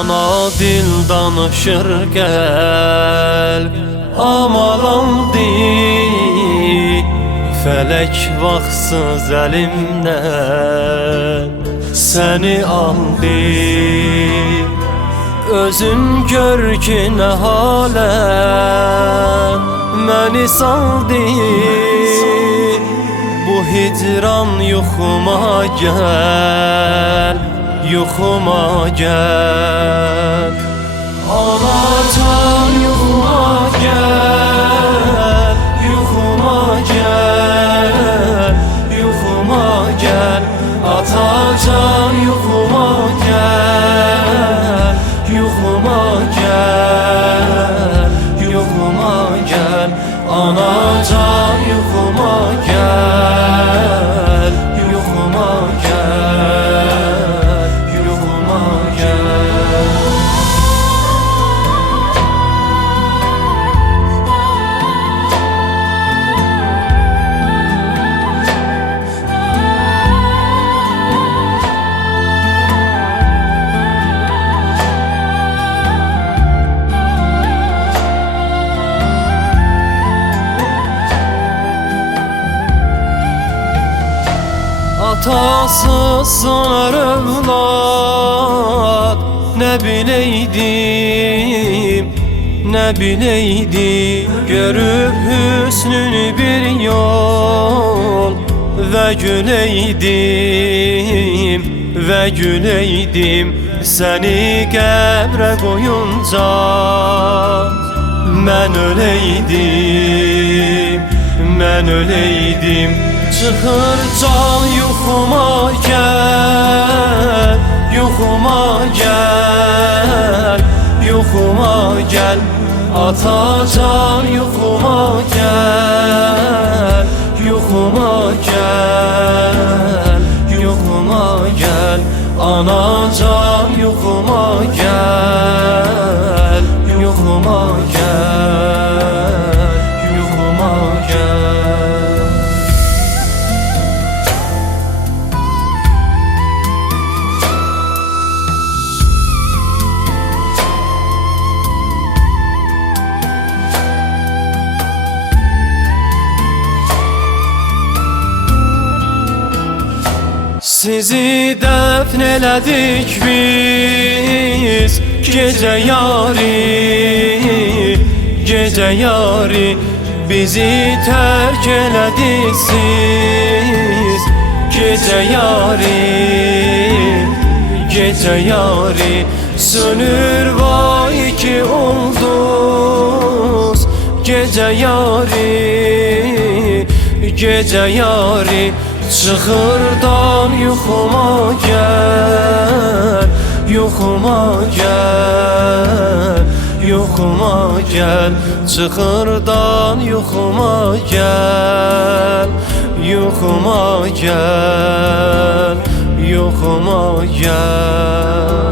Ana dil danışır qəlb amal aldı. Felek vaxtsız əlimdən səni aldı. Özün gör ki nə halə məni saldı. Bu hicran yuxuma gəl, yuxuma gəl. Anacan yuxuma gəl, yuxuma gəl, yuxuma gəl. Atacan yuxuma gəl, yuxuma gəl, yuxuma gəl. Anacan yuxuma gəl, yuxuma gəl, yuxuma gəl. Atasız sanar evlat, ne bileydim, ne bileydim. Görüp hüsnünü bir yol ve güleydim, ve güleydim. Seni qəbrə koyunca mən öleydim, mən öleydim. Çıxır can yuxuma gəl, yuxuma gəl, yuxuma gəl. Atacan yuxuma gəl, yuxuma gəl, yuxuma gəl. Anacan yuxuma gəl, yuxuma gəl, yuxuma gəl. Sizi dəfn elədik biz gecə yari, gecə yari. Bizi tərk elədiniz siz gecə yari, gecə yari. Sönür vay ki olduz gecə yari, gecə yari. Çıxırdan yuxuma gəl, yuxuma gəl, yuxuma gəl. Çıxırdan yuxuma gəl, yuxuma gəl, yuxuma gəl.